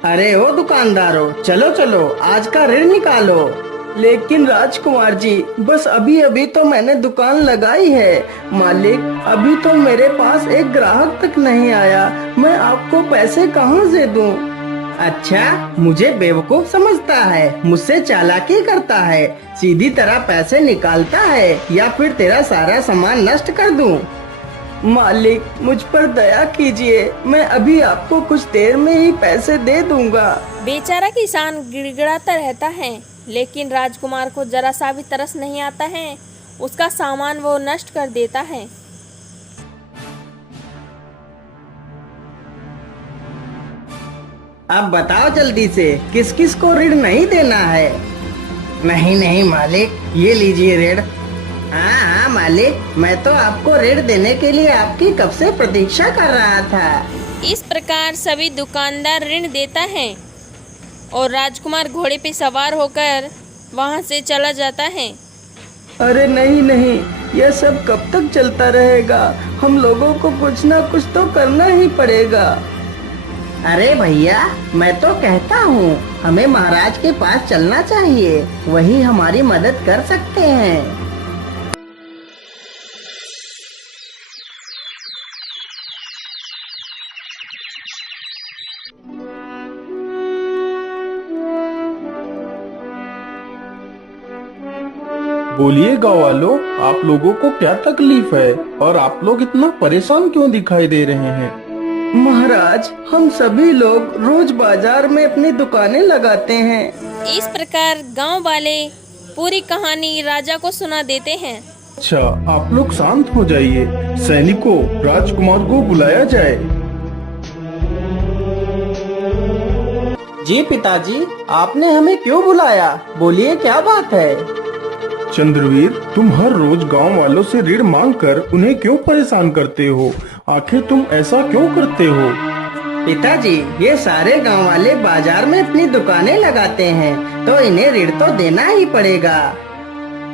अरे ओ दुकानदारों, चलो चलो आज का ऋण निकालो। लेकिन राजकुमार जी, बस अभी अभी तो मैंने दुकान लगाई है। मालिक, अभी तो मेरे पास एक ग्राहक तक नहीं आया। मैं आपको पैसे कहाँ से दूं? अच्छा, मुझे बेवकूफ समझता है, मुझसे चालाकी करता है, सीधी तरह पैसे निकालता है या फिर तेरा सारा सामान नष्ट कर दूं? मालिक, मुझ पर दया कीजिए, मैं अभी आपको कुछ देर में ही पैसे दे दूंगा। बेचारा किसान गिड़गिड़ाता रहता है, लेकिन राजकुमार को जरा सा भी तरस नहीं आता है। उसका सामान वो नष्ट कर देता है। अब बताओ जल्दी से, किस किस को ऋण नहीं देना है? नहीं नहीं मालिक, ये लीजिए ऋण। हाँ हाँ मालिक, मैं तो आपको ऋण देने के लिए आपकी कब से प्रतीक्षा कर रहा था। इस प्रकार सभी दुकानदार ऋण देता है और राजकुमार घोड़े पे सवार होकर वहां से चला जाता है। अरे नहीं नहीं, यह सब कब तक चलता रहेगा? हम लोगों को कुछ ना कुछ तो करना ही पड़ेगा। अरे भैया, मैं तो कहता हूँ हमें महाराज के पास चलना चाहिए, वही हमारी मदद कर सकते हैं। बोलिए गाँव वालों, आप लोगों को क्या तकलीफ है और आप लोग इतना परेशान क्यों दिखाई दे रहे हैं? महाराज, हम सभी लोग रोज बाजार में अपनी दुकानें लगाते हैं। इस प्रकार गांव वाले पूरी कहानी राजा को सुना देते हैं। अच्छा, आप लोग शांत हो जाइए। सैनिकों, राजकुमार को बुलाया जाए। जी पिताजी, आपने हमें क्यों बुलाया? बोलिए, क्या बात है? चंद्रवीर, तुम हर रोज गांव वालों से ऋण मांगकर उन्हें क्यों परेशान करते हो? आखिर तुम ऐसा क्यों करते हो? पिताजी, ये सारे गांव वाले बाजार में अपनी दुकानें लगाते हैं, तो इन्हें ऋण तो देना ही पड़ेगा।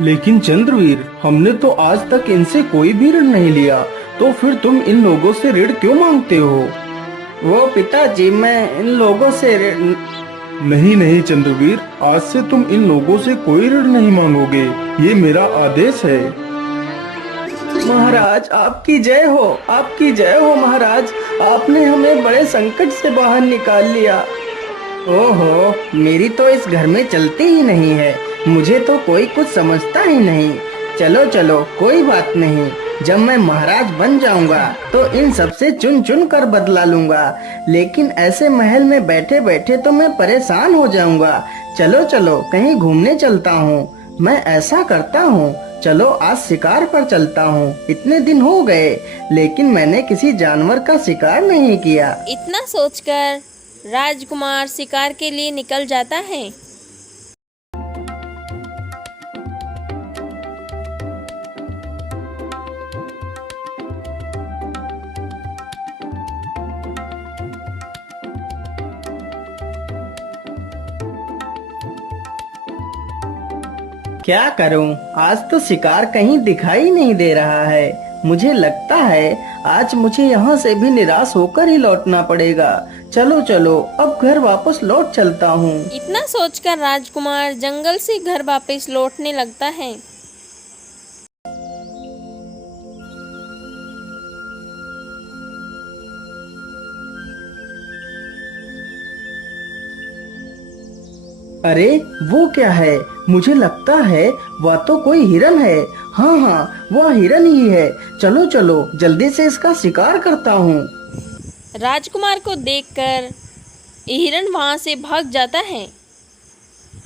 लेकिन चंद्रवीर, हमने तो आज तक इनसे कोई भी ऋण नहीं लिया, तो फिर तुम इन लोगों से ऋण क्यों मांगते हो? वो पिताजी, मैं इन लोगों से ऋण नहीं चंद्रवीर, आज से तुम इन लोगों से कोई ऋण नहीं मांगोगे, ये मेरा आदेश है। महाराज, आपकी जय हो, आपकी जय हो महाराज। आपने हमें बड़े संकट से बाहर निकाल लिया। ओहो, मेरी तो इस घर में चलती ही नहीं है, मुझे तो कोई कुछ समझता ही नहीं। चलो चलो, कोई बात नहीं, जब मैं महाराज बन जाऊंगा तो इन सब से चुन चुन कर बदला लूंगा। लेकिन ऐसे महल में बैठे बैठे तो मैं परेशान हो जाऊंगा। चलो चलो, कहीं घूमने चलता हूँ। मैं ऐसा करता हूँ, चलो आज शिकार पर चलता हूँ। इतने दिन हो गए, लेकिन मैंने किसी जानवर का शिकार नहीं किया। इतना सोचकर राजकुमार शिकार के लिए निकल जाता है। क्या करूं, आज तो शिकार कहीं दिखाई नहीं दे रहा है। मुझे लगता है आज मुझे यहाँ से भी निराश होकर ही लौटना पड़ेगा। चलो चलो, अब घर वापस लौट चलता हूँ। इतना सोचकर राजकुमार जंगल से घर वापस लौटने लगता है। अरे वो क्या है? मुझे लगता है वह तो कोई हिरन है। हाँ हाँ, वह हिरन ही है। चलो चलो, जल्दी से इसका शिकार करता हूँ। राजकुमार को देखकर हिरन वहां से भाग जाता है।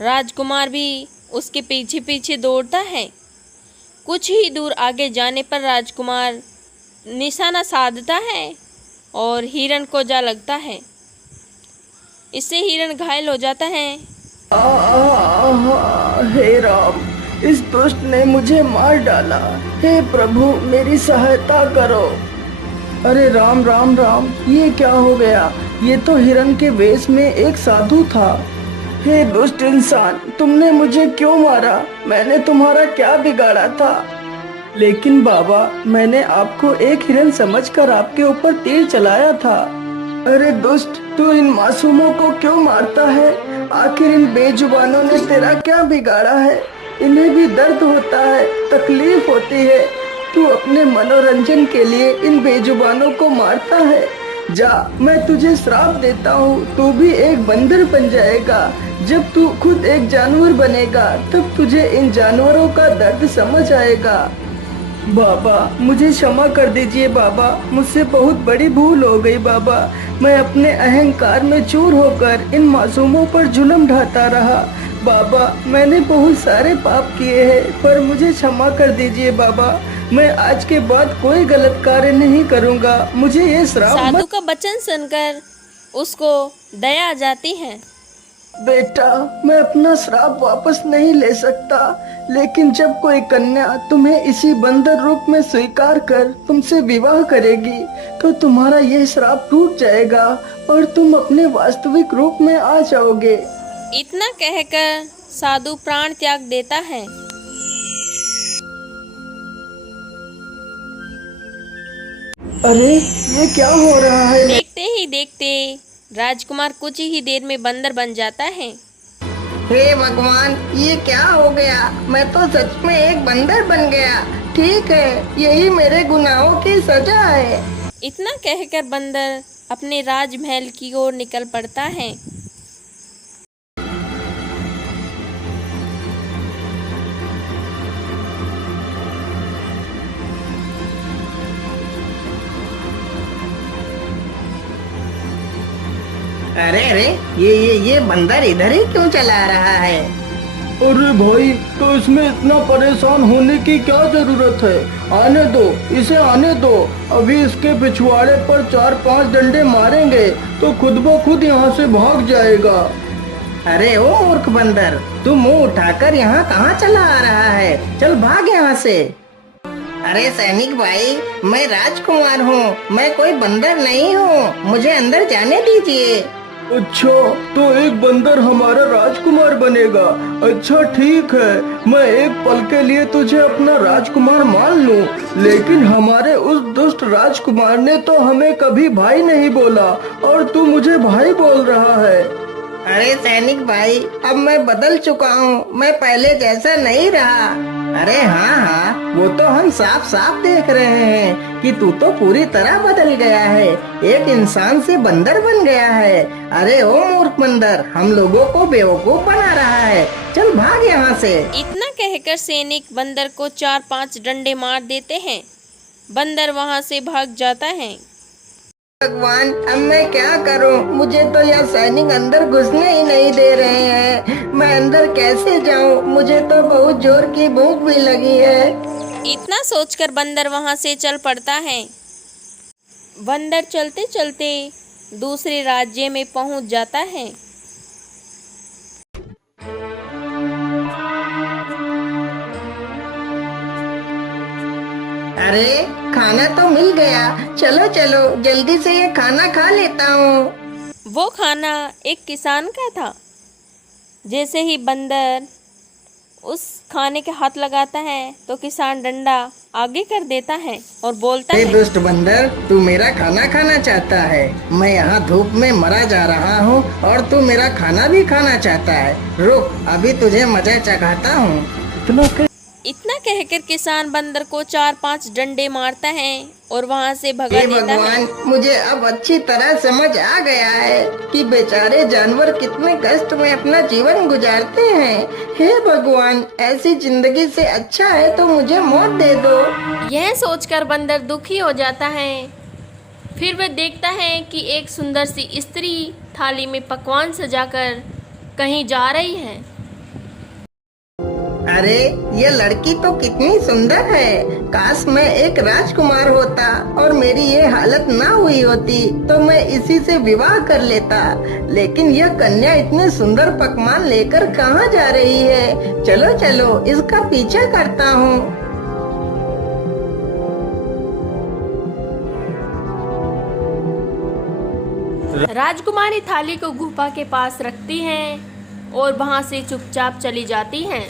राजकुमार भी उसके पीछे पीछे दौड़ता है। कुछ ही दूर आगे जाने पर राजकुमार निशाना साधता है और हिरन को जा लगता है। इससे हिरन घायल हो जाता है। हे राम, इस दुष्ट ने मुझे मार डाला। हे प्रभु, मेरी सहायता करो। अरे राम राम राम, ये क्या हो गया? ये तो हिरन के वेश में एक साधु था। हे दुष्ट इंसान, तुमने मुझे क्यों मारा? मैंने तुम्हारा क्या बिगाड़ा था? लेकिन बाबा, मैंने आपको एक हिरन समझकर आपके ऊपर तीर चलाया था। अरे दुष्ट, तू इन मासूमों को क्यों मारता है? आखिर इन बेजुबानों ने तेरा क्या बिगाड़ा है? इन्हें भी दर्द होता है, तकलीफ होती है। तू अपने मनोरंजन के लिए इन बेजुबानों को मारता है। जा, मैं तुझे श्राप देता हूँ, तू भी एक बंदर बन जाएगा। जब तू खुद एक जानवर बनेगा तब तुझे इन जानवरों का दर्द समझ आएगा। बाबा, मुझे क्षमा कर दीजिए बाबा, मुझसे बहुत बड़ी भूल हो गई बाबा। मैं अपने अहंकार में चूर होकर इन मासूमों पर जुल्म ढाता रहा। बाबा, मैंने बहुत सारे पाप किए हैं, पर मुझे क्षमा कर दीजिए बाबा। मैं आज के बाद कोई गलत कार्य नहीं करूँगा। मुझे ये श्राप साधु का वचन सुनकर उसको दया आ जाती है। बेटा, मैं अपना श्राप वापस नहीं ले सकता, लेकिन जब कोई कन्या तुम्हें इसी बंदर रूप में स्वीकार कर तुमसे विवाह करेगी तो तुम्हारा यह श्राप टूट जाएगा और तुम अपने वास्तविक रूप में आ जाओगे। इतना कहकर साधु प्राण त्याग देता है। अरे, ये क्या हो रहा है? देखते ही देखते राजकुमार कुछ ही देर में बंदर बन जाता है। हे भगवान, ये क्या हो गया? मैं तो सच में एक बंदर बन गया। ठीक है, यही मेरे गुनाहों की सजा है। इतना कहकर बंदर अपने राजमहल की ओर निकल पड़ता है। अरे अरे, ये बंदर इधर ही क्यों चला रहा है? अरे भाई, तो इसमें इतना परेशान होने की क्या जरूरत है? आने दो, इसे आने दो। अभी इसके पिछवाड़े पर 4-5 डंडे मारेंगे तो खुद ब खुद यहाँ से भाग जाएगा। अरे ओ मूर्ख बंदर, तू मुंह उठाकर यहाँ कहाँ चला आ रहा है? चल भाग यहाँ से। अरे सैनिक भाई, मैं राजकुमार हूँ, मैं कोई बंदर नहीं हूँ, मुझे अंदर जाने दीजिए। अच्छा, तो एक बंदर हमारा राजकुमार बनेगा? अच्छा ठीक है, मैं एक पल के लिए तुझे अपना राजकुमार मान लूं, लेकिन हमारे उस दुष्ट राजकुमार ने तो हमें कभी भाई नहीं बोला और तू मुझे भाई बोल रहा है। अरे सैनिक भाई, अब मैं बदल चुका हूँ, मैं पहले जैसा नहीं रहा। अरे हाँ हाँ, वो तो हम साफ साफ देख रहे हैं कि तू तो पूरी तरह बदल गया है, एक इंसान से बंदर बन गया है। अरे ओ मूर्ख बंदर, हम लोगों को बेवकूफ बना रहा है, चल भाग यहाँ से। इतना कहकर सैनिक बंदर को 4-5 डंडे मार देते हैं। बंदर वहाँ से भाग जाता है। भगवान, अब मैं क्या करूं? मुझे तो यह सैनिक अंदर घुसने ही नहीं दे रहे हैं। मैं अंदर कैसे जाऊं? मुझे तो बहुत जोर की भूख भी लगी है। इतना सोचकर बंदर वहाँ से चल पड़ता है। बंदर चलते चलते दूसरे राज्य में पहुँच जाता है। अरे, खाना तो मिल गया। चलो चलो, जल्दी से ये खाना खा लेता हूँ। वो खाना एक किसान का था। जैसे ही बंदर उस खाने के हाथ लगाता है तो किसान डंडा आगे कर देता है और बोलता है, दुष्ट बंदर, तू मेरा खाना खाना चाहता है। मैं यहाँ धूप में मरा जा रहा हूँ और तू मेरा खाना भी खाना चाहता है। रुक, अभी तुझे मजा चखाता हूँ। इतना कहकर किसान बंदर को 4-5 डंडे मारता है और वहाँ से भगा देता है। भगवान, मुझे अब अच्छी तरह समझ आ गया है कि बेचारे जानवर कितने कष्ट में अपना जीवन गुजारते हैं। हे भगवान, ऐसी जिंदगी से अच्छा है तो मुझे मौत दे दो। यह सोचकर बंदर दुखी हो जाता है। फिर वह देखता है कि एक सुंदर सी स्त्री थाली में पकवान सजाकर कहीं जा रही है। अरे, ये लड़की तो कितनी सुंदर है। काश मैं एक राजकुमार होता और मेरी ये हालत ना हुई होती तो मैं इसी से विवाह कर लेता। लेकिन यह कन्या इतने सुंदर पकवान लेकर कहाँ जा रही है? चलो चलो, इसका पीछा करता हूँ। राजकुमारी थाली को गुफा के पास रखती हैं और वहाँ से चुपचाप चली जाती हैं।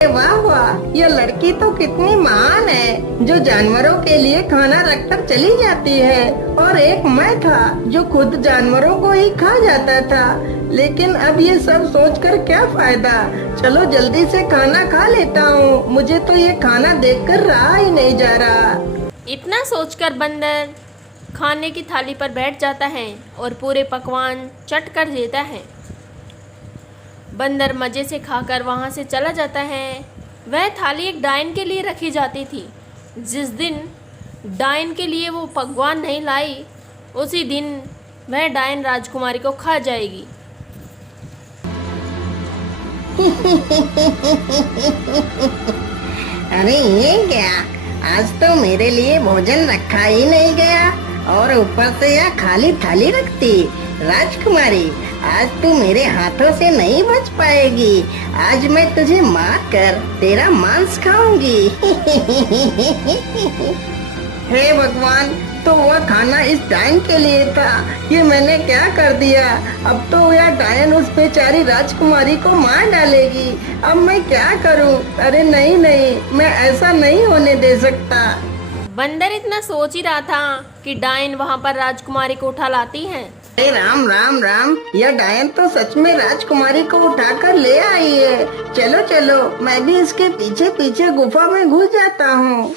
वाह वाह, यह लड़की तो कितनी महान है जो जानवरों के लिए खाना रखकर चली जाती है। और एक मैं था जो खुद जानवरों को ही खा जाता था। लेकिन अब ये सब सोचकर क्या फायदा। चलो जल्दी से खाना खा लेता हूँ। मुझे तो ये खाना देखकर रहा ही नहीं जा रहा। इतना सोचकर बंदर खाने की थाली पर बैठ जाता है और पूरे पकवान चट कर देता है। बंदर मज़े से खाकर वहाँ से चला जाता है। वह थाली एक डायन के लिए रखी जाती थी। जिस दिन डायन के लिए वो पकवान नहीं लाई, उसी दिन वह डायन राजकुमारी को खा जाएगी। अरे ये क्या, आज तो मेरे लिए भोजन रखा ही नहीं गया और ऊपर से यह खाली थाली रखती। राजकुमारी, आज तू मेरे हाथों से नहीं बच पाएगी। आज मैं तुझे मार कर तेरा मांस खाऊंगी। हे भगवान, तो वह खाना इस डायन के लिए था। ये मैंने क्या कर दिया। अब तो यह डायन उस बेचारी राजकुमारी को मार डालेगी। अब मैं क्या करूं। अरे नहीं नहीं, मैं ऐसा नहीं होने दे सकता। बंदर इतना सोच ही रहा था कि डायन वहाँ पर राजकुमारी को उठा लाती है। अरे राम राम राम, यह डायन तो सच में राजकुमारी को उठाकर ले आई है। चलो चलो, मैं भी इसके पीछे पीछे गुफा में घुस जाता हूँ।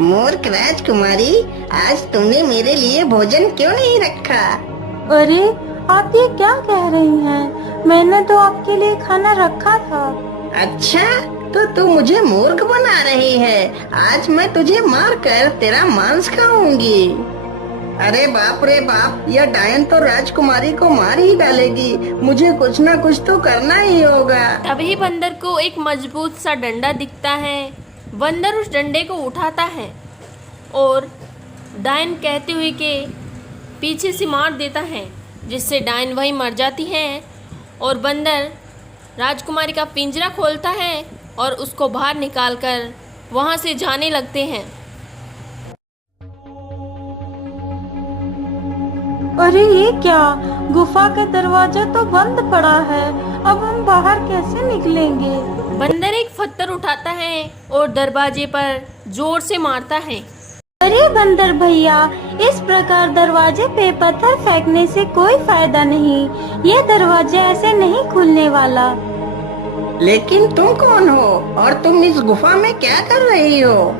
मूर्ख राजकुमारी, आज तुमने मेरे लिए भोजन क्यों नहीं रखा। अरे आप ये क्या कह रही हैं? मैंने तो आपके लिए खाना रखा था। अच्छा, तो तू मुझे मूर्ख बना रही है। आज मैं तुझे मार कर तेरा मांस खाऊंगी। अरे बाप रे बाप, यह डायन तो राजकुमारी को मार ही डालेगी। मुझे कुछ ना कुछ तो करना ही होगा। तभी बंदर को एक मजबूत सा डंडा दिखता है। बंदर उस डंडे को उठाता है और डायन कहते हुए के पीछे से मार देता है, जिससे डायन वहीं मर जाती है। और बंदर राजकुमारी का पिंजरा खोलता है और उसको बाहर निकालकर वहाँ से जाने लगते हैं। अरे ये क्या, गुफा का दरवाजा तो बंद पड़ा है। अब हम बाहर कैसे निकलेंगे? बंदर एक पत्थर उठाता है और दरवाजे पर जोर से मारता है। अरे बंदर भैया, इस प्रकार दरवाजे पे पत्थर फेंकने से कोई फायदा नहीं। ये दरवाजा ऐसे नहीं खुलने वाला। लेकिन तुम कौन हो और तुम इस गुफा में क्या कर रही हो।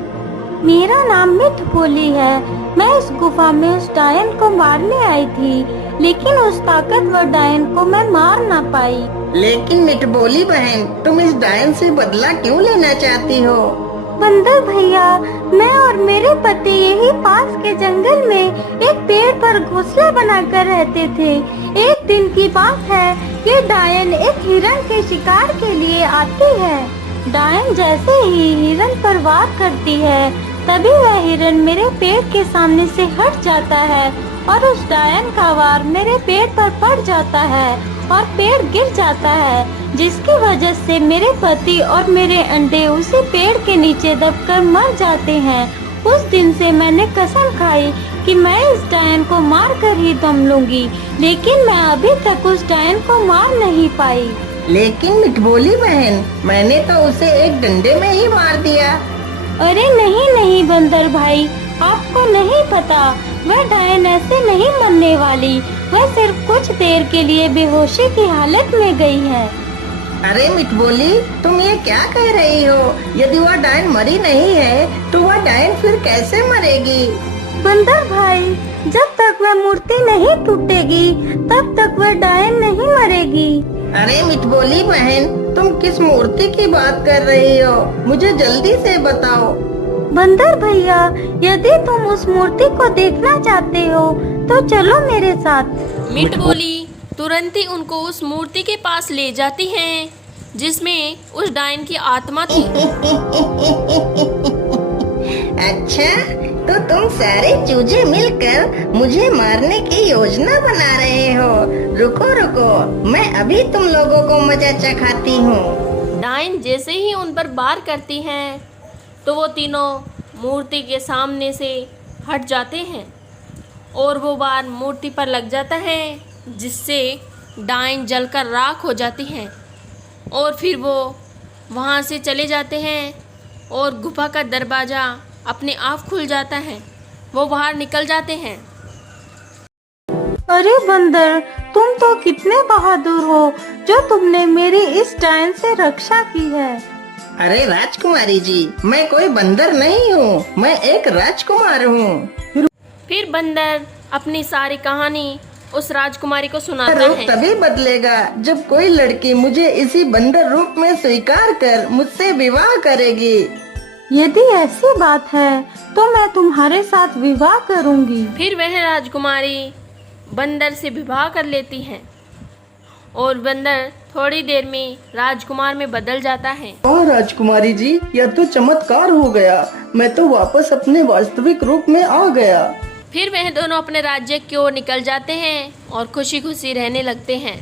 मेरा नाम मिठभोली है। मैं इस गुफा में उस डायन को मारने आई थी, लेकिन उस ताकतवर डायन को मैं मार ना पाई। लेकिन मिठभोली बहन, तुम इस डायन से बदला क्यों लेना चाहती हो। बंदर भैया, मैं और मेरे पति यही पास के जंगल में एक पेड़ पर घोंसला बनाकर रहते थे। एक दिन की बात है, ये डायन एक हिरन के शिकार के लिए आती है। डायन जैसे ही हिरन पर वार करती है, तभी वह हिरन मेरे पेड़ के सामने से हट जाता है और उस डायन का वार मेरे पेड़ पर पड़ जाता है और पेड़ गिर जाता है, जिसकी वजह से मेरे पति और मेरे अंडे उसी पेड़ के नीचे दबकर मर जाते हैं। उस दिन से मैंने कसम खाई कि मैं इस डायन को मार कर ही दम लूंगी, लेकिन मैं अभी तक उस डायन को मार नहीं पाई। लेकिन मिठभोली बहन, मैंने तो उसे एक डंडे में ही मार दिया। अरे नहीं नहीं बंदर भाई, आपको नहीं पता, वह डायन ऐसे नहीं मरने वाली। वह सिर्फ कुछ देर के लिए बेहोशी की हालत में गई है। अरे मिठभोली, तुम ये क्या कह रही हो। यदि वह डायन मरी नहीं है तो वह डायन फिर कैसे मरेगी। बंदर भाई, जब तक वह मूर्ति नहीं टूटेगी तब तक वह डायन नहीं मरेगी। अरे मिठभोली बहन, तुम किस मूर्ति की बात कर रही हो, मुझे जल्दी से बताओ। बंदर भैया, यदि तुम उस मूर्ति को देखना चाहते हो तो चलो मेरे साथ। मिठभोली तुरंत ही उनको उस मूर्ति के पास ले जाती हैं, जिसमें उस डायन की आत्मा थी। अच्छा, तो तुम सारे चूजे मिलकर मुझे मारने की योजना बना रहे हो। रुको रुको, मैं अभी तुम लोगों को मजा चखाती हूँ। डायन जैसे ही उन पर वार करती हैं तो वो तीनों मूर्ति के सामने से हट जाते हैं और वो वार मूर्ति पर लग जाता है, जिससे डायन जलकर राख हो जाती हैं और फिर वो वहाँ से चले जाते हैं और गुफा का दरवाज़ा अपने आप खुल जाता है। वो बाहर निकल जाते हैं। अरे बंदर, तुम तो कितने बहादुर हो जो तुमने मेरी इस डायन से रक्षा की है। अरे राजकुमारी जी, मैं कोई बंदर नहीं हूँ, मैं एक राजकुमार हूँ। फिर बंदर अपनी सारी कहानी उस राजकुमारी को सुनाता रूप है। तभी बदलेगा जब कोई लड़की मुझे इसी बंदर रूप में स्वीकार कर मुझसे विवाह करेगी। यदि ऐसी बात है तो मैं तुम्हारे साथ विवाह करूंगी। फिर वह राजकुमारी बंदर से विवाह कर लेती है और बंदर थोड़ी देर में राजकुमार में बदल जाता है। वाह राजकुमारी जी, यह तो चमत्कार हो गया। मैं तो वापस अपने वास्तविक रूप में आ गया। फिर वह दोनों अपने राज्य की ओर निकल जाते हैं और खुशी खुशी रहने लगते हैं।